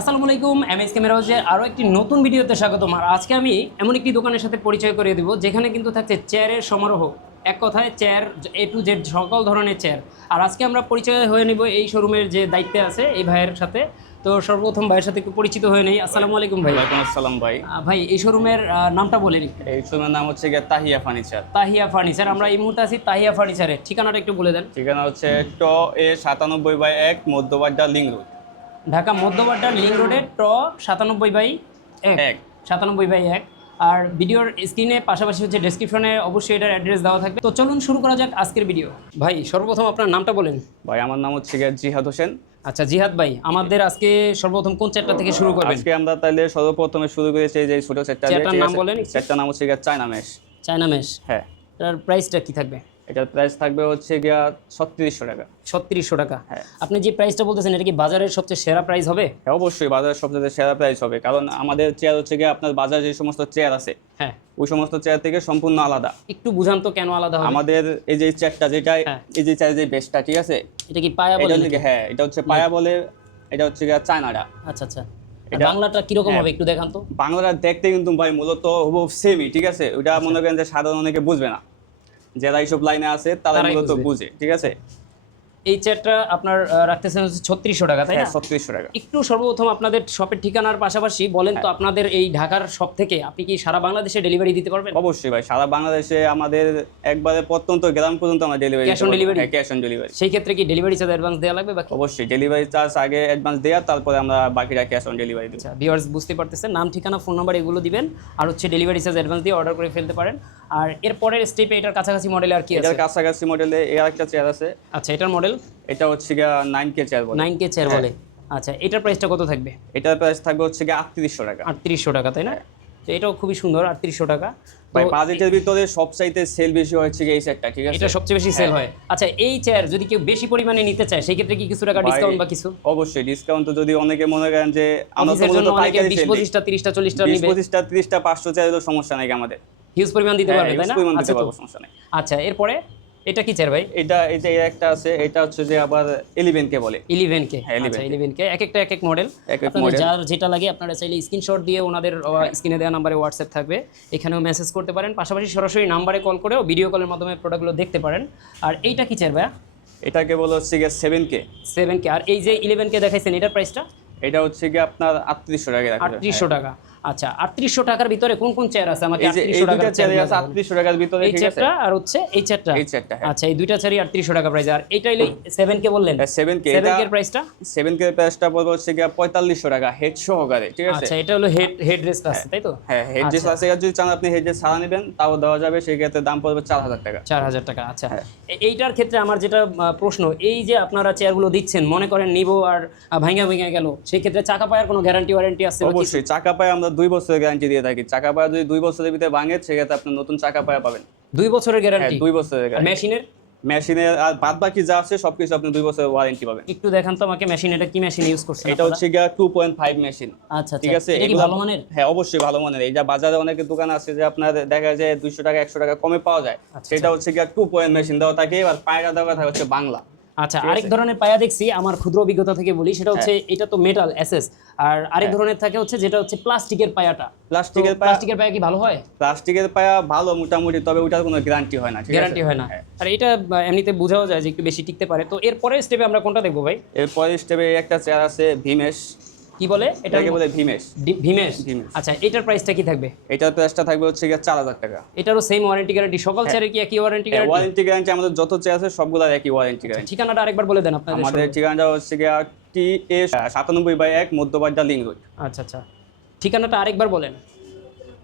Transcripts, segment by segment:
আসসালামু আলাইকুম M S camera হাউসে আরও একটি নতুন ভিডিওতে স্বাগতম। আর আজকে আমি এমন একটি দোকানের সাথে পরিচয় করিয়ে দেবো যেখানে কিন্তু থাকছে চেয়ারের সমারোহ। এক কথায় চেয়ার এ টু জেড সকল ধরনের চেয়ার আর আজকে আমরা পরিচয় হয়ে নেব এই শোরুমের যে দায়িত্বে আছে এই ভাইয়ের সাথে। তো সর্বপ্রথম ভাইয়ের সাথে একটু পরিচিত হয়ে নেই। আসসালামু আলাইকুম ভাই। ওয়ালাইকুম আসসালাম ভাই। ভাই এই শোরুমের নামটা বলেন। এই শোরুমের নাম হচ্ছে গিয়ে তাহিয়া ফার্নিচার। তাহিয়া ফার্নিচার আমরা এই মুহূর্তে আছি তাহিয়া ফার্নিচারের। ঠিকানাটা একটু বলে দেন। ঠিকানা হচ্ছে ট এ সাতানব্বই বাই এক মধ্যবাড্ডা লিং রোড। ঢাকা মধ্যবাড্ডার লিং রোডের ট সাতানব্বই বাই এক। সাতানব্বই বাই এক। আর ভিডিওর স্ক্রিনে পাশাপাশি হচ্ছে ডেসক্রিপশনে অবশ্যই এটার অ্যাড্রেস দেওয়া থাকবে। তো চলুন শুরু করা যাক আজকের ভিডিও ভাই সর্বপ্রথম আপনার নামটা বলেন। ভাই আমার নাম হচ্ছে জিহাদ হোসেন। আচ্ছা জিহাদ ভাই আমাদের আজকে সর্বপ্রথম কোন চ্যাটটা থেকে শুরু করবেন? আজকে আমরা তাহলে সর্বপ্রথমে শুরু করেছি যে ছোট সেটটা চেয়ারটার নাম বলেন। সেটটার নাম হচ্ছে চায়না মেশ চায়না মেশ হ্যাঁ। এটার প্রাইসটা কি থাকবে? এটার প্রাইস থাকবে হচ্ছে গিয়া ছত্রিশশো টাকা। ছত্রিশশো টাকা। হ্যাঁ। আপনি যে প্রাইসটা বলতেছেন এটা কি বাজারের সবচেয়ে সেরা প্রাইস হবে? হ্যাঁ অবশ্যই বাজারের সবচেয়ে সেরা প্রাইস হবে। কারণ আমাদের চেয়ার হচ্ছে গিয়ে আপনার বাজারে যে সমস্ত চেয়ার আছে হ্যাঁ। ওই সমস্ত চেয়ার থেকে সম্পূর্ণ আলাদা। একটু বুঝান তো কেন আলাদা আমাদের এই যে চেয়ারটা যেটা হ্যাঁ। এই যে চেয়ার যে বেসটা ঠিক আছে? এটা কি পায়া বলে হ্যাঁ এটা হচ্ছে পায়া বলে এটা হচ্ছে গিয়ে চায়নাটা। আচ্ছা আচ্ছা। বাংলাটা কীরকম হ্যাঁ। হবে একটু দেখান তো। বাংলাটা দেখতে কিন্তু ভাই মূলত হবু সেমই ঠিক আছে? ওটা মনে করেন যে সাধারণ অনেকে বুঝবে না। যারা এইসব লাইনে আছে তারা মূলত বুঝে ঠিক আছে? এই চেয়ারটা আপনার রাখতেছেন হচ্ছে ছত্রিশশো টাকা তাই হ্যাঁ না? ছত্রিশশো টাকা। একটু সর্বপ্রথম আপনাদের শপের ঠিকানার পাশাপাশি বলেন তো আপনাদের এই ঢাকার শপ থেকে আপনি কি সারা বাংলাদেশে ডেলিভারি দিতে পারবেন? অবশ্যই ভাই সারা বাংলাদেশে আমাদের একবারে প্রত্যন্ত গ্রাম পর্যন্ত আমরা delivery Cash on delivery? Cash on delivery সেই ক্ষেত্রে কি ডেলিভারি চার্জ অ্যাডভান্স দেওয়া লাগবে বাকি? অবশ্যই ডেলিভারি চার্জ আগে অ্যাডভান্স দেওয়া তারপরে আমরা বাকিটা ক্যাশ অন ডেলিভারি দেবো। আচ্ছা ভিউয়ার্স বুঝতে পারতেছেন নাম ঠিকানা ফোন নাম্বার এগুলো দিবেন আর হচ্ছে ডেলিভারি চার্জ অ্যাডভান্স দিয়ে অর্ডার করে ফেলতে পারেন। আর এর পরের স্টেপে এটার কাছাকাছি মডেল আর কি আছে? এটার কাছাকাছি মডেলে এর একটা চেয়ার আছে। আচ্ছা এটার মডেল এটা হচ্ছে গিয়া নাইন কে চেয়ার বলে। নাইন কে চেয়ার হ্যাঁ। বলে। আচ্ছা এটার প্রাইসটা কত থাকবে? এটার প্রাইস থাকবে হচ্ছে গিয়ে আটত্রিশশো টাকা। আটত্রিশশো টাকা তাই না? তো এটাও খুবই সুন্দর আটত্রিশশো টাকা। ভাই ভিতরে সবচাইতে সেল বেশি হয়েছে এই চেয়ারটা ঠিক আছে? এটা সবচেয়ে বেশি সেল হয়। আচ্ছা এই চেয়ার যদি কেউ বেশি পরিমাণে নিতে চায় সেই ক্ষেত্রে কি কিছু টাকা ডিসকাউন্ট বা কিছু? অবশ্যই ডিসকাউন্ট তো যদি অনেকে মনে করেন যে আমাদের জন্য অনেকে পাইকারি বিশ সেল দিই। পঁচিশটা তিরিশটা চল্লিশটা বিশ নিবে। পঁচিশটা ত্রিশটা পাঁচশো চাইলেও সমস্যা নাই আমাদের। হিউজ পরিমাণ দিতে হ্যাঁ, পারবে তাই না? আচ্ছা আচ্ছা এরপরে? এটা কি চেয়ার ভাই? এটা এই যে একটা আছে এটা হচ্ছে যে আবার এলিভেন কে বলে। Eleven K. হ্যাঁ, 11K আচ্ছা ইলেভেন কে। এক একটা এক এক মডেল আপনাদের যার যেটা লাগে আপনারা চাইলে স্ক্রিনশট দিয়ে ওনাদের হ্যাঁ। স্ক্রিনে দেওয়া নাম্বারে হোয়াটসঅ্যাপ থাকবে। এখানেও মেসেজ করতে পারেন। পাশাপাশি সরাসরি নাম্বারে কল করেও ভিডিও কলের মাধ্যমে প্রোডাক্টগুলো দেখতে পারেন। আর এইটা কি চেয়ার ভাইয়া? এটাকে বলে হচ্ছে গিয়ে সেভেন কে। সেভেন কে। আর এই যে ইলেভেন কে দেখাইছেন এটার প্রাইসটা এটা হচ্ছে গিয়ে আপনার আটত্রিশশো টাকা রাখবে আটত্রিশশো টাকা। আচ্ছা আটত্রিশশো টাকার ভিতরে কোন কোন চেয়ার আছে? আমাকে এই যে এই 3800 টাকার চেয়ার চেয়ার আছে আটত্রিশশো টাকার ভিতরে এই ঠিক আছে। চেয়ারটা আর হচ্ছে এই চেয়ারটা এই চেয়ারটা হ্যাঁ। আচ্ছা এই দুইটা চেয়ারই আটত্রিশশো টাকা প্রাইস আর বললেন। প্রাইসটা কে প্রাইসটা পড়বে হচ্ছে গিয়ে পঁয়তাল্লিশশো টাকা হেড সহকারে ঠিক আছে? আচ্ছা এটা হলো হেড হেড রেস্ট আছে তাই তো? হ্যাঁ হেড আচ্ছা। আছে যদি চান আপনি হেড ছাড়া নেবেন তাও দেওয়া যাবে সেক্ষেত্রে দাম পড়বে চার হাজার টাকা। চার হাজার টাকা আচ্ছা। হ্যাঁ। এইটার ক্ষেত্রে আমার যেটা প্রশ্ন এই যে আপনারা চেয়ারগুলো দিচ্ছেন মনে করেন নিবো আর ভাঙা ভেঙে গেল সেই ক্ষেত্রে চাকা পায়ার কোনো গ্যারান্টি ওয়ারেন্টি আছে অবশ্যই চাকা পায়ে আমরা দুই বছরের গ্যারান্টি দিয়ে থাকি। চাকা পায়ে যদি দুই বছরের ভিতরে ভাঙে সেক্ষেত্রে আপনি নতুন চাকা পায়ে পাবেন। দুই বছরের গ্যারান্টি দুই বছরের মেশিনের? মেশিনের আর বাদ বাকি যা আছে সবকিছু আপনি দুই বছরের ওয়ারেন্টি পাবেন। একটু দেখান তো আমাকে মেশিন এটা কি মেশিন ইউজ করছেন এটা হচ্ছে গিয়া টু পয়েন্ট ফাইভ মেশিন আচ্ছা ঠিক আচ্ছা আছে? এটা কি ভালো মানের? হ্যাঁ অবশ্যই ভালো মানের। এই যা বাজারে অনেক দোকান আছে যে আপনার দেখা যায় দুইশো টাকা একশো টাকা কমে পাওয়া যায়। আচ্ছা, সেটা হচ্ছে গিয়া টু পয়েন্ট মেশিন দেওয়া থাকে আর পায়রা দেওয়া থাকে হচ্ছে বাংলা। আচ্ছা আরেক ধরনের পায়া দেখছি আমার ক্ষুদ্র অভিজ্ঞতা থেকে বলি সেটা হচ্ছে হ্যাঁ। এটা তো মেটাল এসএস আর আরেক ধরনের থাকে হচ্ছে যেটা হচ্ছে প্লাস্টিকের পায়াটা। প্লাস্টিকের পায়া প্লাস্টিকের পায়া কি ভালো হয়? প্লাস্টিকের পায়া ভালো মোটামুটি তবে ওটার কোনো গ্যারান্টি হয় না গ্যারান্টি হয় না। হ্যাঁ। আর এটা এমনিতে বোঝাও যায় যে একটু বেশি টিকতে পারে। তো এর পরের স্টেপে আমরা কোনটা দেখব ভাই? এরপরে স্টেপে একটা চেয়ার আছে ভীমেশ। কি বলে? এটাকে বলে ভিমেশ। ভিমেশ। আচ্ছা এটার প্রাইসটা কি থাকবে? এটার প্রাইসটা থাকবে হচ্ছে গিয়ে চার হাজার টাকা। এটারও সেম ওয়ারেন্টি গ্যারান্টি সকল চেয়ারের কি একই ওয়ারেন্টি গ্যারান্টি ওয়ারেন্টি গ্যারান্টি আমাদের যত চেয়ার আছে সবগুলোর একই ওয়ারেন্টি গ্যারান্টি ঠিকানাটা আরেকবার বলে দেন আপনাদের আমাদের ঠিকানাটা হচ্ছে গিয়ে টি এ সাতানব্বই বাই এক মধ্যবাড্ডা লিং রোড আচ্ছা আচ্ছা। ঠিকানাটা আরেকবার বলেন।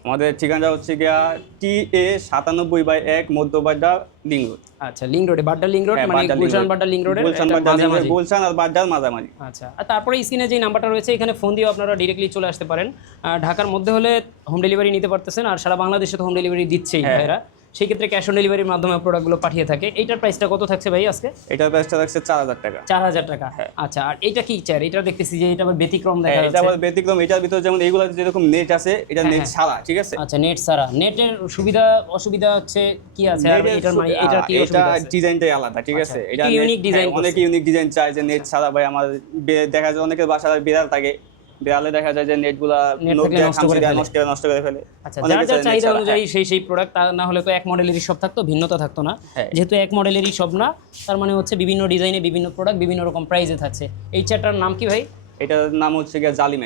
আমাদের ঠিকানা হচ্ছে গিয়া টি এ সাতানব্বই বাই এক মধ্যবাড্ডা লিং রোড আচ্ছা লিং রোডে বাড্ডা লিং রোড হ্যাঁ, মানে গুলশান রোড। বাড্ডা লিং রোডের গুলশান বাড্ডা। গুলশান আর বাড্ডার মাঝামাঝি আচ্ছা আর তারপরে স্ক্রিনে যে নাম্বারটা রয়েছে এখানে ফোন দিয়ে আপনারা ডিরেক্টলি চলে আসতে পারেন ঢাকার মধ্যে হলে হোম ডেলিভারি নিতে পারতেছেন আর সারা বাংলাদেশে তো হোম ডেলিভারি দিচ্ছেই হ্যাঁ। ভাইরা সেই ক্ষেত্রে ক্যাশ অন ডেলিভারির মাধ্যমে প্রোডাক্টগুলো পাঠিয়ে থাকে। এইটার প্রাইসটা কত থাকছে ভাই আজকে? এটার প্রাইসটা থাকছে চার হাজার টাকা। চার হাজার টাকা। আচ্ছা আর এইটা কি চেয়ার এটা দেখতেছি যে এটা আবার ব্যতিক্রম দেখা হ্যাঁ, এটা আবার ব্যতিক্রম। এটার ভিতরে যেমন এইগুলোতে যেরকম নেট আছে এটা হ্যাঁ, নেট হ্যাঁ। ছাড়া ঠিক আছে? আচ্ছা নেট সারা নেটের সুবিধা অসুবিধা হচ্ছে কি আছে? আর এটার মানে এটার কি এটা অসুবিধা আছে? ডিজাইনটাই আলাদা ঠিক আচ্ছা, আছে? এটা ইউনিক ডিজাইন হ্যাঁ, অনেকে। ইউনিক ডিজাইন চাই যে নেট ছাড়া ভাই আমার দেখা যায় অনেকের বাসায় বিড়াল থাকে। দেয়ালে দেখা যায় যে নেটগুলা নষ্ট করে। নষ্ট করে ফেলে আচ্ছা যার যার চাহিদা অনুযায়ী সেই সেই প্রোডাক্ট তা না হলে তো এক মডেলেরই সব থাকতো ভিন্নতা থাকতো না হ্যাঁ। যেহেতু এক মডেলেরই সব না তার মানে হচ্ছে বিভিন্ন ডিজাইনে বিভিন্ন প্রোডাক্ট বিভিন্ন রকম প্রাইসে থাকছে এই চেয়ারটার নাম কি ভাই এটার নাম হচ্ছে গিয়ে জালি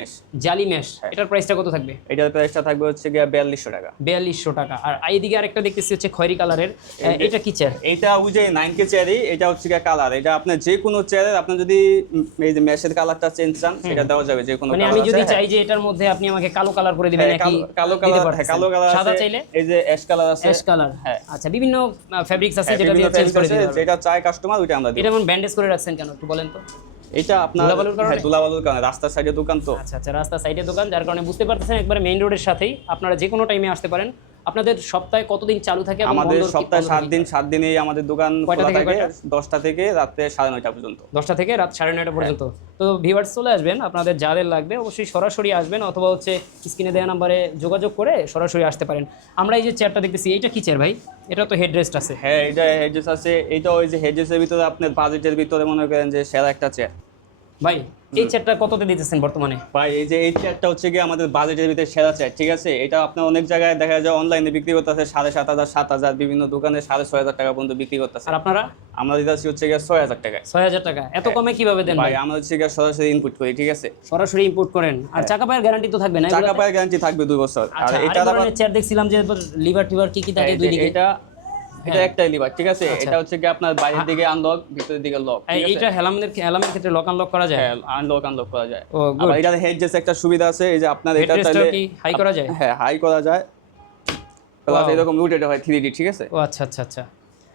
হ্যাঁ। এটার প্রাইসটা কত থাকবে? এটার প্রাইসটা থাকবে হচ্ছে গিয়ে বিয়াল্লিশশো টাকা। বিয়াল্লিশশো টাকা। আর এইদিকে আরেকটা দেখতেছি হচ্ছে খয়রি কালারের এটা কি চেয়ার এটা ওই যে নাইন কে চেয়ারই এটা হচ্ছে গিয়ে কালার এটা আপনার যে কোনো চেয়ারের আপনি যদি এই যে ম্যাশের কালারটা চেঞ্জ চান সেটা দেওয়া যাবে যে কোনো মানে আমি যদি হ্যাঁ। চাই যে এটার মধ্যে আপনি আমাকে কালো কালার করে দিবেন হ্যাঁ, নাকি কালো- কালো কালার কালো কালার সাদা চাইলে? এই যে অ্যাশ কালার আছে। অ্যাশ কালার হ্যাঁ। আচ্ছা বিভিন্ন ফ্যাব্রিক্স আছে যেটা দিয়ে চেঞ্জ করে পারবেন। যেটা চায় কাস্টমার ওইটা আমরা দিই এটা ব্যান্ডেজ করে রাখছেন কেন একটু বলেন তো। এটা আপনার ধুলাবালুর কারণে? হ্যাঁ, ধুলাবালুর কারণে। রাস্তার সাইডে দোকান তো। আচ্ছা আচ্ছা রাস্তার সাইডে দোকান যার কারণে বুঝতে পারতেছেন একবারে মেইন রোডের সাথেই আপনারা যে কোনো টাইমে আসতে পারেন। আপনাদের সপ্তাহে কতদিন চালু থাকে আমাদের সপ্তাহে সাত দিন সাত দিনেই আমাদের দোকান খোলা থেকে দশটা থেকে রাত্রে সাড়ে নয়টা পর্যন্ত। দশটা থেকে রাত সাড়ে নয়টা পর্যন্ত। তো ভিউয়ার্স চলে আসবেন আপনাদের যাদের লাগবে অবশ্যই সরাসরি আসবেন অথবা হচ্ছে স্ক্রিনে দেওয়া নাম্বারে যোগাযোগ করে সরাসরি আসতে পারেন। আমরা এই যে চেয়ারটা দেখতেছি এইটা কি চেয়ার ভাই? এটা তো হেডরেস্ট আছে। হ্যাঁ এটা হেডজেস আছে। এটা ওই যে হেডজেসের ভিতরে আপনার বাজেটের ভিতরে মনে করেন যে সেরা একটা চেয়ার ভাই এই চেয়ারটা কততে দিতেছেন বর্তমানে? ভাই এই যে এই চেয়ারটা হচ্ছে গিয়ে আমাদের বাজেটের ভিতরে সেরা চেয়ার ঠিক আছে? এটা আপনার অনেক জায়গায় দেখা যায় অনলাইনে বিক্রি করতেছে সাড়ে সাত হাজার সাত হাজার বিভিন্ন দোকানে সাড়ে ছয় হাজার টাকা পর্যন্ত বিক্রি করতেছে। আর আপনারা? আমরা দিতেছি হচ্ছে গিয়ে ছয় হাজার টাকায়। ছয় হাজার টাকা। এত কমে কীভাবে দেন ভাই আমরা হচ্ছে গিয়ে সরাসরি ইনপুট করি ঠিক আছে? সরাসরি ইম্পোর্ট করেন। আর চাকা পায়ের গ্যারান্টি তো থাকবে না? চাকা পায়ের গ্যারান্টি থাকবে দুই বছর। আর আচ্ছা এটা আরেক চেয়ার দেখছিলাম যে লিভার টিভার কি কি থাকে দুই দিকে? এটা এটা একটাই লিভার ঠিক আছে? এটা হচ্ছে কি আপনার বাইরের দিকে আনলক ভিতরের দিকে লক এই- এইটা হেলামের হেলামের ক্ষেত্রে লক আনলক করা যায়? হ্যাঁ আনলক আনলক করা যায়। আবার এটার হেডজেস একটা সুবিধা আছে এই যে আপনার এটা চাইলে হাই করা যায়? হ্যাঁ হাই করা যায়। প্লাস এরকম রুটেড হয় 3D ঠিক আছে? ও আচ্ছা আচ্ছা আচ্ছা।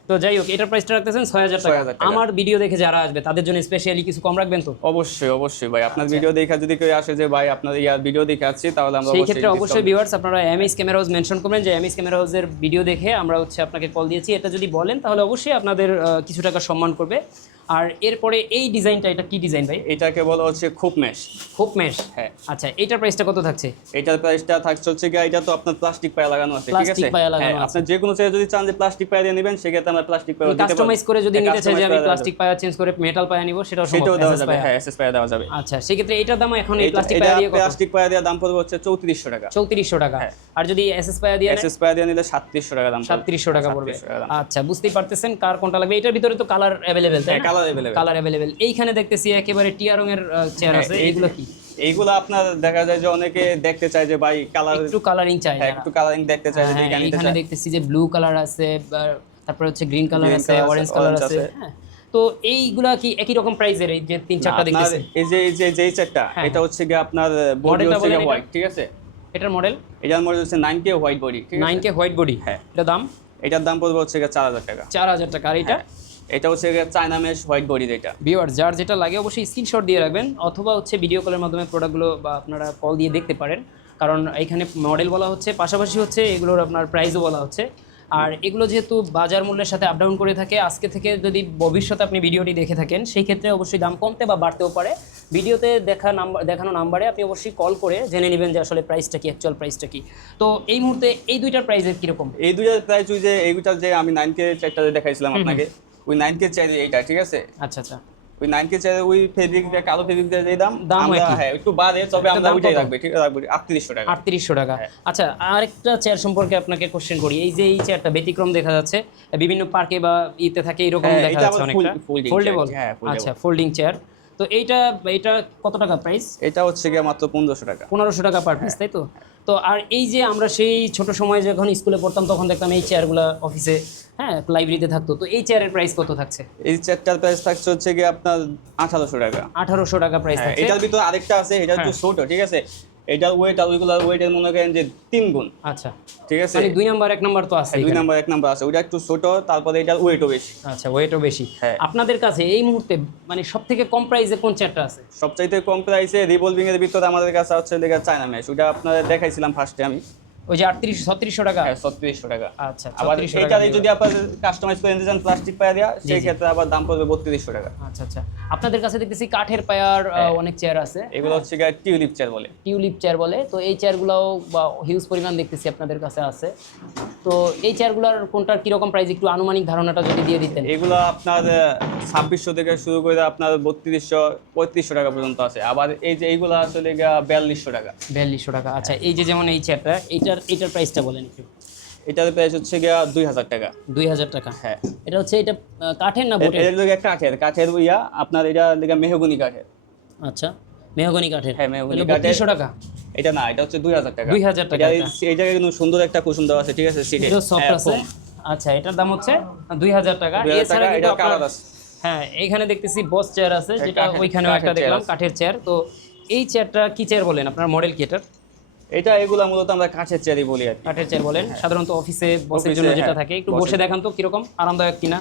তো যাই হোক এটার প্রাইসটা রাখতেছেন ছয় হাজার টাকা। 6,000 টাকা। আমার ভিডিও দেখে যারা আসবে তাদের জন্য স্পেশালি কিছু কম রাখবেন তো? অবশ্যই অবশ্যই ভাই। আচ্ছা। আপনার ভিডিও দেখে যদি কেউ আসে যে ভাই আপনার ইয়ার ভিডিও দেখে আসছি তাহলে আমরা সেই ক্ষেত্রে অবশ্যই ভিউয়ার্স আপনারা এমএস ক্যামেরা হাউস মেনশন করবেন যে এমএস ক্যামেরা হাউসের ভিডিও দেখে আমরা হচ্ছে আপনাকে কল দিয়েছি। এটা যদি বলেন তাহলে অবশ্যই আপনাদের কিছু টাকা সম্মান করবে। আর এরপরে এই ডিজাইনটা এটা কি ডিজাইন ভাই? এটাকে বলা হচ্ছে খুব মেশ হোপ মেশ হ্যাঁ। আচ্ছা এটার প্রাইসটা কত থাকছে? এটার প্রাইসটা থাকছে হচ্ছে কি এটা তো আপনার প্লাস্টিক পায়া লাগানো আছে ঠিক আছে? পায়া লাগানো হ্যাঁ, আছে। আপনি যে কোনো জায়গায় যদি চান যে প্লাস্টিক পায়া দিয়ে নেবেন সেক্ষেত্রে আমরা প্লাস্টিক পায়া দিতে পারব কাস্টমাইজ করে যদি নিতে চাই যে আমি প্লাস্টিক পায়া চেঞ্জ করে মেটাল পায়া নিব সেটাও যাবে। সেটাও সম্ভব। দেওয়া যাবে হ্যাঁ এসএস পায়া দেওয়া যাবে। আচ্ছা সেক্ষেত্রে এটার দাম এখন এই প্লাস্টিক পায়া দিয়ে কত? প্লাস্টিক পায়া দেওয়ার দাম পড়বে হচ্ছে চৌত্রিশশো টাকা। চৌত্রিশশো টাকা। হ্যাঁ। আর যদি এসএস পায়া দিয়ে এসএস পায়া দিয়ে নিলে সাতত্রিশশো টাকা দাম পড়বে। সাতত্রিশশো টাকা পড়বে। 3700 টাকা দাম। আচ্ছা বুঝতেই পারতেছেন কার কোনটা লাগবে? এটার ভিতরে তো কালার অ্যাভেলেবেল তাই হ্যাঁ কালার অ্যাভেলেবেল এইখানে দেখতেছি একেবারে টিয়া রঙের চেয়ার আছে। হ্যাঁ, এইগুলো কি? এইগুলো আপনার দেখা যায় যে অনেকে দেখতে চায় যে ভাই কালার একটু কালারিং চাই হ্যাঁ একটু কালারিং দেখতে চায় যে হ্যাঁ, চায়। দেখতেছি যে ব্লু কালার আছে তারপরে হচ্ছে গ্রিন কালার আছে অরেঞ্জ কালার আছে আছে। তো এইগুলা কি একই রকম প্রাইসের এই যে তিন চারটা দেখতেছি? এই যে এই যে যেই হ্যাঁ, এটা হচ্ছে গিয়ে আপনার বডি হচ্ছে গিয়ে হোয়াইট ঠিক আছে? এটার মডেল এটার মডেল হচ্ছে নাইন কে হোয়াইট বডি ঠিক আছে? নাইন কে হোয়াইট বডি হ্যাঁ। এটা দাম? এটার দাম পড়বে হচ্ছে গিয়ে চার হাজার টাকা। চার হাজার টাকা। আর এটা? এটা হচ্ছে চায়না মেশ হোয়াইট বডি যেটা। ভিউয়ার যার যেটা লাগে অবশ্যই স্ক্রিনশট দিয়ে রাখবেন অথবা হচ্ছে ভিডিও কলের মাধ্যমে প্রোডাক্টগুলো বা আপনারা কল দিয়ে দেখতে পারেন। কারণ এখানে মডেল বলা হচ্ছে পাশাপাশি হচ্ছে এগুলোর আপনার প্রাইসও বলা হচ্ছে। আর এগুলো যেহেতু বাজার মূল্যের সাথে আপ ডাউন করে থাকে আজকে থেকে যদি ভবিষ্যতে আপনি ভিডিওটি দেখে থাকেন সেই ক্ষেত্রে অবশ্যই দাম কমতে বা বাড়তেও পারে। ভিডিওতে দেখা নাম্বার দেখানো নাম্বারে আপনি অবশ্যই কল করে জেনে নেবেন যে আসলে প্রাইসটা কি অ্যাকচুয়াল প্রাইসটা কি। তো এই মুহূর্তে এই দুইটার প্রাইসের কীরকম? এই দুইটার প্রাইস ওই যে এইটা যে আমি নাইন কে চারটা দেখাইছিলাম আপনাকে ওই নাইন কে চাই এইটা ঠিক আছে? আচ্ছা আচ্ছা। ওই নাইন কে চাই ওই ফেব্রিক কালো ফেব্রিক দিয়ে দাম দাম হ্যাঁ একটু বাদে তবে আমরা ওইটাই রাখবে ঠিক আছে রাখব আটত্রিশশো টাকা। আটত্রিশশো টাকা। হ্যাঁ। আচ্ছা আরেকটা চেয়ার সম্পর্কে আপনাকে কোশ্চেন করি। এই যে এই চেয়ারটা ব্যতিক্রম দেখা যাচ্ছে বিভিন্ন পার্কে বা ইতে থাকে এরকম হ্যাঁ, দেখা যাচ্ছে অনেকটা। ফোল্ডেবল হ্যাঁ, আচ্ছা ফোল্ডিং চেয়ার তো এইটা এটা কত টাকা প্রাইস এটা হচ্ছে গিয়ে মাত্র পনেরোশো টাকা। পনেরোশো টাকা পার পিস তাই তো? তো আর এই যে আমরা সেই ছোট সময় যখন স্কুলে পড়তাম তখন দেখতাম এই চেয়ারগুলো অফিসে হ্যাঁ লাইব্রেরিতে থাকতো। তো এই চেয়ারের প্রাইস কত থাকছে? এই চেয়ারটার প্রাইস থাকছে হচ্ছে গিয়ে আপনার আঠারোশো টাকা। আঠারোশো টাকা প্রাইস হ্যাঁ, এটার ভিতরে আরেকটা আছে এটা একটু হ্যাঁ। ছোট ঠিক আছে? এটার ওয়েট আর ওইগুলোর ওয়েটের মনে করেন যে তিন গুণ। আচ্ছা। ঠিক আছে? মানে দুই নাম্বার এক নাম্বার তো আছে দুই নাম্বার এক নাম্বার আছে। ওইটা একটু ছোট তারপরে এটার ওয়েটও বেশি। আচ্ছা ওয়েটও বেশি। হ্যাঁ। আপনাদের কাছে এই মুহূর্তে মানে সব থেকে কম প্রাইসে কোন চেয়ারটা আছে? সবচাইতে কম প্রাইসে রিভলভিং এর ভিতরে আমাদের কাছে হচ্ছে লেগে চায়না ম্যাচ ওটা আপনাদের দেখাইছিলাম ফার্স্টে আমি। ওই যে আটত্রিশ ছত্রিশশো টাকা? হ্যাঁ ছত্রিশশো টাকা। আচ্ছা আবার 3600 টাকা এইটারই দিয়ে যদি আপনার কাস্টমাইজ করে নিতে চান প্লাস্টিক পায়া দেওয়া সেই ক্ষেত্রে আবার দাম পড়বে বত্রিশশো টাকা। আচ্ছা আচ্ছা। আপনাদের কাছে দেখতেছি কাঠের পায়ার হ্যাঁ। অনেক চেয়ার আছে। এগুলো হচ্ছে গিয়ে টিউলিপ চেয়ার বলে। টিউলিপ চেয়ার বলে। তো এই চেয়ারগুলোও বা হিউজ পরিমাণ দেখতেছি আপনাদের কাছে আছে। তো এই চেয়ারগুলোর কোনটার কীরকম প্রাইস একটু আনুমানিক ধারণাটা যদি দিয়ে দিতেন। এগুলো আপনার ছাব্বিশশো থেকে শুরু করে আপনার বত্রিশশো পঁয়ত্রিশশো টাকা পর্যন্ত আছে। আবার এই যে এইগুলো আসলে গিয়ে বিয়াল্লিশশো টাকা। বিয়াল্লিশশো টাকা। আচ্ছা এই যে যেমন এই চেয়ারটা এইটার এইটার প্রাইসটা বলেন একটু। এটার প্রাইস হচ্ছে গিয়া দুই হাজার টাকা। দুই হাজার টাকা। হ্যাঁ। এটা হচ্ছে এটা কাঠের না বোটের? এর লোকে কাঠের। কাঠের ইয়া আপনার এটা লেগে মেহগুনি কাঠের। আচ্ছা মেহগনি কাঠের। হ্যাঁ, মেহগনি কাঠের। বত্রিশশো টাকা? এটা না এটা হচ্ছে দুই হাজার টাকা। 2000 টাকা এটা- এটা। এই জায়গায় কিন্তু সুন্দর একটা কুসুম দেওয়া আছে ঠিক আছে সিটে এটা সফট আছে। আচ্ছা এটার দাম হচ্ছে দুই হাজার টাকা। 2000 এছাড়া টাকা, কিন্তু এটার আপনার- colour আছে। হ্যাঁ এখানে দেখতেছি বস চেয়ার আছে হ্যাঁ, যেটা ওইখানেও একটা দেখলাম কাঠের চেয়ার তো এই চেয়ারটা কি চেয়ার বলেন? আপনার মডেল কি এটার? এটা এগুলা মূলত আমরা কাঠের চেয়ারই বলি আর। কাঠের চেয়ার বলেন। সাধারণত অফিসে বসের জন্য যেটা হ্যাঁ, থাকে একটু বসে। দেখান তো কীরকম আরামদায়ক কিনা।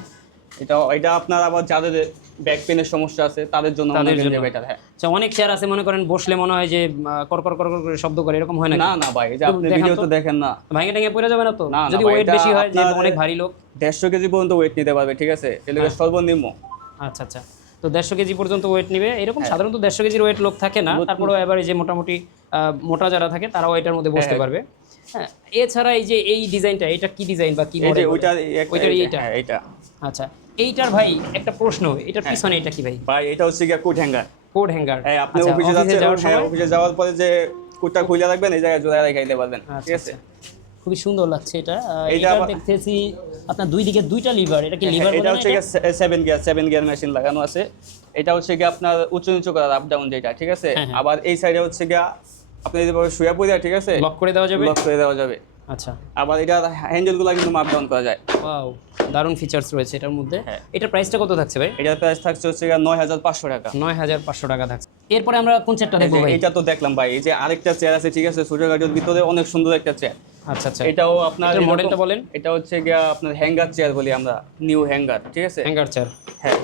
এটা এটা আপনার আবার যাদের ব্যাক পেনের সমস্যা আছে তাদের জন্য তাদের অনেক জন্য। বেটার হ্যাঁ। আচ্ছা অনেক চেয়ার আছে মনে করেন বসলে মনে হয় যে আহ, কর কর শব্দ করে এরকম হয় না না না ভাই এটা আপনি ভিডিও তো। দেখেন না। ভাঙে টাঙে পড়ে যাবে না তো? যদি ওয়েট বেশি হয় যে অনেক ভারী লোক। দেড়শো কেজি পর্যন্ত ওয়েট নিতে পারবে ঠিক আছে? এগুলো সর্বনিম্ন। আচ্ছা আচ্ছা। তো দেড়শো কেজি পর্যন্ত ওয়েট নিবে। এরকম হ্যাঁ। সাধারণত দেড়শো কেজির ওয়েট লোক থাকে না তারপরেও এবারে যে মোটামুটি মোটা যারা থাকে তারাও এটার মধ্যে বসতে হ্যাঁ। পারবে। হ্যাঁ এছাড়া এই যে এই ডিজাইনটা এটা কি ডিজাইন বা কি ওইটা যে- এইটা? হ্যাঁ এটা আচ্ছা এইটার ভাই একটা প্রশ্ন এটার পিছনে এটা কি ভাই? ভাই এটা হচ্ছে গিয়ে কোট হ্যাঙ্গার কোড হ্যাঙ্গার হ্যাঁ আপনি অফিসে যাচ্ছেন হ্যাঁ অফিসে যাওয়ার পরে যে কোটটা খুলে রাখবেন এই জায়গায় জোড়ায় রেখে দিতে পারবেন। ঠিক আছে? খুবই সুন্দর লাগছে এটা। এটা দেখতেছি আপনার দুই দিকে দুইটা লিভার এটা কি লিভার হ্যাঁ, এটা হচ্ছে seven gear seven gear machine লাগানো আছে। এটা হচ্ছে গিয়ে আপনার উঁচু নিচু করার আপ ডাউন যেটা ঠিক আছে? হ্যাঁ, হ্যাঁ। আবার এই সাইডে হচ্ছে গিয়া আপনি যদি শুয়ে পড়ে ঠিক আছে? লক করে দেওয়া যাবে? লক করে দেওয়া যাবে। আচ্ছা। আবার এটা হ্যান্ডেলগুলো কিন্তু মাপ ডাউন করা যায়। ওয়াও দারুণ ফিচার্স রয়েছে এটার মধ্যে। এটার প্রাইসটা কত থাকছে ভাই? এটার প্রাইস থাকছে হচ্ছে গিয়ে নয় হাজার পাঁচশো টাকা। নয় হাজার পাঁচশো টাকা থাকছে। এরপরে আমরা কোন চেয়ারটা দেখব ভাই? এটা তো দেখলাম ভাই এই যে আরেকটা চেয়ার আছে ঠিক আছে ছোটখাটোর ভিতরে অনেক সুন্দর একটা চেয়ার আচ্ছা আচ্ছা। এটাও আপনার মডেলটা বলেন। এটা হচ্ছে গিয়া আপনার হ্যাঙ্গার চেয়ার বলি আমরা নিউ হ্যাঙ্গার ঠিক আছে? হ্যাঙ্গার চেয়ার হ্যাঁ।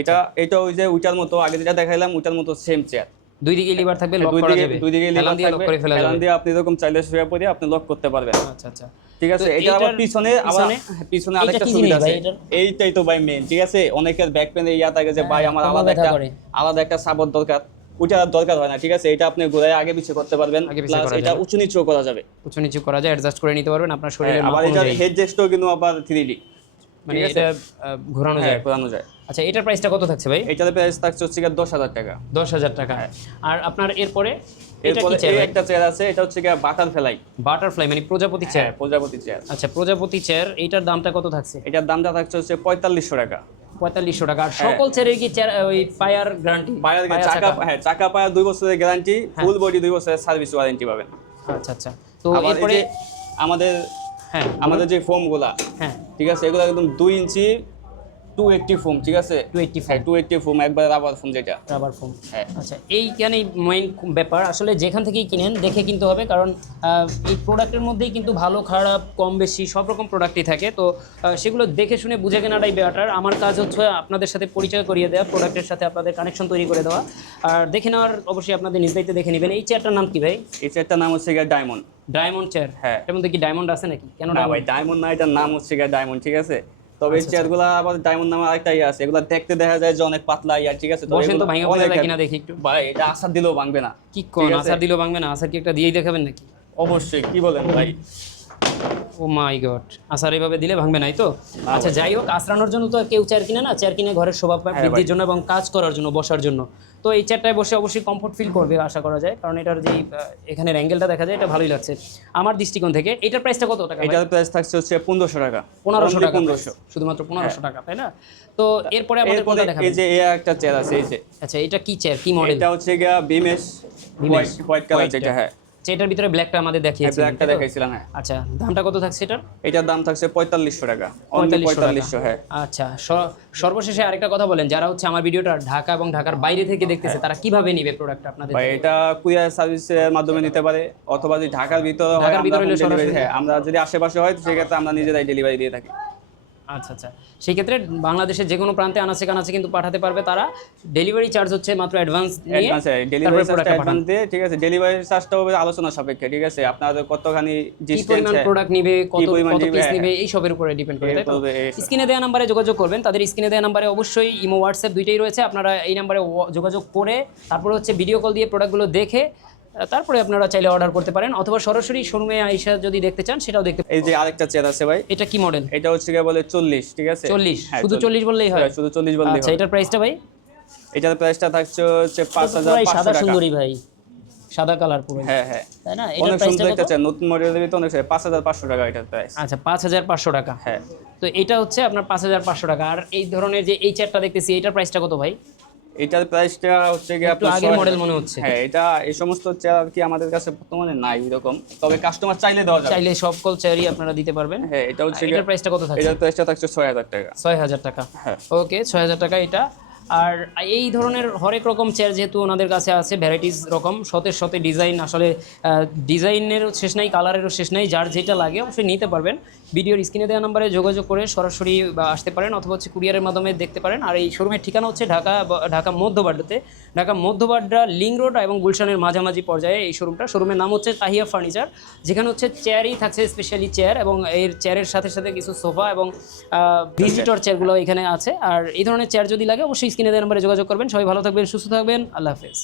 এটা এটা ওই যে ওইটার মতো আগে যেটা দেখাইলাম ওইটার মতো সেম চেয়ার দুই দিকে লিভার থাকবে লক করা যাবে। দুই দিকে লিভার থাকবে। করে ফেলা হেলান যাবে দিয়ে আপনি এরকম চাইলে শুয়ে পড়ে আপনি লক করতে পারবেন। আচ্ছা আচ্ছা। ঠিক আছে এটা আবার পিছনে আবার পিছনে? পিছনে আরেকটা সুবিধা আছে। এইটাই তো ভাই মেন ঠিক আছে? অনেকের ব্যাক পেনে ইয়া থাকে যে ভাই আমার আলাদা একটা আলাদা একটা সাপোর্ট দরকার। আর দরকার হয় না ঠিক আছে? এটা আপনি ঘোরায় আগে পিছিয়ে করতে পারবেন প্লাস এটা উঁচু নিচু করা যাবে। উঁচু নিচু করা যায় অ্যাডজাস্ট করে নিতে পারবেন আপনার শরীরের হ্যাঁ, আবার এটার অনুযায়ী। হেড জেস্টও কিন্তু আবার মানে এটা ঘোরানো হ্যাঁ যায়। ঘোরানো যায়। আচ্ছা এটার প্রাইসটা কত থাকছে ভাই? এটার প্রাইস থাকছে হচ্ছে গিয়ে দশ হাজার টাকা। দশ হাজার টাকা। আর আপনার এরপরে এরপরে একটা চেয়ার আছে এটা হচ্ছে গিয়ে বাটারফ্লাই মানে প্রজাপতি চেয়ার হ্যাঁ প্রজাপতি চেয়ার আচ্ছা প্রজাপতি চেয়ার এইটার দামটা কত থাকছে? এটার দামটা থাকছে হচ্ছে পঁয়তাল্লিশশো টাকা। পঁয়তাল্লিশশো টাকা। আর সকল চেয়ারের কি ওই পায়ার গ্যারান্টি পায়ের চাকা হ্যাঁ চাকা পায়ার দুই বছরের গ্যারান্টি হ্যাঁ। ফুল বডি দুই বছরের সার্ভিস ওয়ারেন্টি পাবেন। আচ্ছা আচ্ছা। তো এরপরে আমাদের হ্যাঁ আমাদের যে ফোমগুলা হ্যাঁ। ঠিক আছে? এগুলো একদম দুই ইঞ্চি টু এইটটি ফোম ঠিক আছে? 280 হ্যাঁ টু এইটটি ফোম একবার রাবার ফোম যেটা। রাবার ফোম হ্যাঁ। আচ্ছা এইখানেই মেইন ব্যাপার। আসলে যেখান থেকেই কিনেন দেখে কিনতে হবে কারণ এই প্রোডাক্টের মধ্যেই কিন্তু ভালো খারাপ কম বেশি সব রকম প্রোডাক্টই থাকে। তো সেগুলো দেখে শুনে বুঝে কেনাটাই বেটার আমার কাজ হচ্ছে আপনাদের সাথে পরিচয় করিয়ে দেওয়া প্রোডাক্টের সাথে আপনাদের কানেকশন তৈরি করে দেওয়া। আর দেখে নেওয়ার অবশ্যই আপনাদের নিজ দায়িত্বে দেখে নেবেন। এই চেয়ারটার নাম কি ভাই? এই চেয়ারটার নাম হচ্ছে গিয়ে ডায়মন্ড ডায়মন্ড চেয়ার হ্যাঁ। এর মধ্যে কি ডায়মন্ড আছে নাকি? কেন ভাই ডায়মন্ড না এটার নাম হচ্ছে গিয়ে ডায়মন্ড ঠিক আছে? তবে এই আচ্ছা, চেয়ারগুলো আবার ডায়মন্ড নামে আরেকটা ইয়ে আছে এগুলো দেখতে দেখা যায় যে অনেক পাতলা ইয়ার ঠিক আছে? বসেন তো ভাঙা পড়ে যায় কিনা দেখি একটু। ভাই এটা আশা দিলেও ভাঙবে না। কি কোন আসার দিলেও ভাঙবে না? আসার কি একটা দিয়েই দেখাবেন নাকি? অবশ্যই কি বলেন ভাই? Oh my god. আসার এইভাবে দিলে ভাঙবে নাই তো? আচ্ছা যাই হোক আশ্রানোর জন্য তো কেউ চেয়ার কিনে না। চেয়ার কিনে ঘরের শোভা হ্যাঁ বৃদ্ধির জন্য এবং কাজ করার জন্য বসার জন্য। তো এই চেয়ারটায় বসে অবশ্যই কমফোর্ট ফিল করবে আশা করা যায়। কারণ এটার যে এখানে অ্যাঙ্গেলটা দেখা যায় এটা ভালোই লাগছে। আমার দৃষ্টিকোণ থেকে এটার প্রাইসটা কত টাকা এটার প্রাইস থাকছে হচ্ছে পনেরোশো টাকা। পনেরোশো টাকা পনেরোশো শুধুমাত্র পনেরোশো টাকা তাই না? তো এরপরে আমাদের কোনটা এই যে এ একটা চেয়ার আছে এই যে। আচ্ছা এটা কি চেয়ার কি মডেল এটা হচ্ছে গিয়া বিমেশ বিমেশ। হোয়াইট কালার যেটা হ্যাঁ। আচ্ছা, এটার ভিতরে ব্ল্যাকটা আমাদের দেখিয়েছি। ব্ল্যাকটা দেখাইছিলাম হ্যাঁ। আচ্ছা দামটা কত থাকছে এটার? এটার দাম থাকছে পঁয়তাল্লিশশো টাকা। পঁয়তাল্লিশশো পঁয়তাল্লিশশো টাকা। হ্যাঁ। আচ্ছা সর্বশেষে আরেকটা কথা বলেন যারা হচ্ছে আমার ভিডিওটা ঢাকা এবং ঢাকার বাইরে থেকে দেখতেছে তারা কীভাবে নিবে প্রোডাক্ট আপনাদের ভাই এটা কুরিয়ার সার্ভিসের মাধ্যমে নিতে পারে অথবা যদি ঢাকার ভিতরে হয়? হ্যাঁ আমরা যদি আশেপাশে হয় সেক্ষেত্রে আমরা নিজেরাই ডেলিভারি দিয়ে থাকি। আচ্ছা আচ্ছা। সেই ক্ষেত্রে বাংলাদেশের যে কোনো প্রান্তে আনাচে কানাচে কিন্তু পাঠাতে পারবে তারা। ডেলিভারি চার্জ হচ্ছে মাত্র অ্যাডভান্স অ্যাডভান্স ডেলিভারি চার্জটা অ্যাডভান্স দিয়ে ঠিক আছে ডেলিভারি চার্জটা হবে আলোচনা সাপেক্ষে ঠিক আছে? আপনাদের কতখানি কি পরিমাণ প্রোডাক্ট নিবে কত কত পিস। নিবে এই সবের উপরে ডিপেন্ড করে। স্ক্রিনে দেওয়া নাম্বারে যোগাযোগ করবেন তাদের স্ক্রিনে দেওয়া নাম্বারে অবশ্যই ইমো হোয়াটসঅ্যাপ দুইটাই রয়েছে। আপনারা এই নাম্বারে যোগাযোগ করে তারপরে হচ্ছে ভিডিও কল দিয়ে প্রোডাক্টগুলো দেখে তারপরে আপনারা চাইলে অর্ডার করতে পারেন অথবা সরাসরি শোরুমে আইসা যদি দেখতে চান সেটাও দেখতে এই যে আরেকটা চেয়ার আছে ভাই। এটা কি মডেল এটা হচ্ছে গিয়ে বলে চল্লিশ ঠিক আছে? চল্লিশ। হ্যাঁ, শুধু চল্লিশ। বললেই হয়? হ্যাঁ, শুধু চল্লিশ বললেই হয় আচ্ছা এটার প্রাইসটা ভাই? এটার প্রাইসটা থাকছে হচ্ছে পাঁচ হাজার পুরাই পাঁচশো সাদা সুন্দরী ভাই। সাদা কালার পুরো হ্যাঁ হ্যাঁ। তাই না? এটার অনেক প্রাইসটা সুন্দর একটা কত? চেয়ার নতুন মডেলের ভিতরে অনেক পাঁচ হাজার পাঁচশো টাকা এটার প্রাইস আচ্ছা পাঁচ হাজার পাঁচশো টাকা। হ্যাঁ। তো এটা হচ্ছে আপনার পাঁচ হাজার পাঁচশো টাকা। আর এই ধরনের যে এই চেয়ারটা দেখতেছি এইটার প্রাইসটা কত ভাই? এটার প্রাইসটা হচ্ছে গিয়ে আপনার আগের মডেল মনে হচ্ছে। হ্যাঁ এটা এই সমস্ত চেয়ার আর কি আমাদের কাছে বর্তমানে নাই এরকম তবে কাস্টমার চাইলে দেওয়া যাবে। চাইলে সব কল চেয়ারই আপনারা দিতে পারবেন। হ্যাঁ এটা হচ্ছে এটার প্রাইসটা কত থাকছে? এটার প্রাইসটা থাকছে ছয় হাজার টাকা। ছয় হাজার টাকা। হ্যাঁ। ওকে ছয় হাজার টাকা এটা। আর এই ধরনের হরেক রকম চেয়ার যেহেতু ওনাদের কাছে আছে ভ্যারাইটিস রকম, শতের শতে ডিজাইন আসলে ডিজাইনেরও শেষ নাই কালারেরও শেষ নাই, যার যেটা লাগে অবশ্যই নিতে পারবেন। ভিডিওর স্ক্রিনে দেওয়া নাম্বারে যোগাযোগ করে সরাসরি আসতে পারেন অথবা হচ্ছে কুরিয়ারের মাধ্যমে দেখতে পারেন। আর এই শোরুমের ঠিকানা হচ্ছে ঢাকা ঢাকা মধ্যবাড্ডাতে। ঢাকা মধ্যবাড্ডা লিং রোড এবং গুলশানের মাঝামাঝি পর্যায়ে এই শোরুমটা শোরুমের নাম হচ্ছে তাহিয়া ফার্নিচার যেখানে হচ্ছে চেয়ারই থাকছে স্পেশালি চেয়ার এবং এর চেয়ারের সাথে সাথে কিছু সোফা এবং ভিজিটর চেয়ারগুলো এখানে আছে। আর এই ধরনের চেয়ার যদি লাগে, অবশ্যই স্ক্রিনে দেওয়া নম্বরে যোগাযোগ করবেন। সবাই ভালো থাকবেন সুস্থ থাকবেন। আল্লাহ হাফেজ।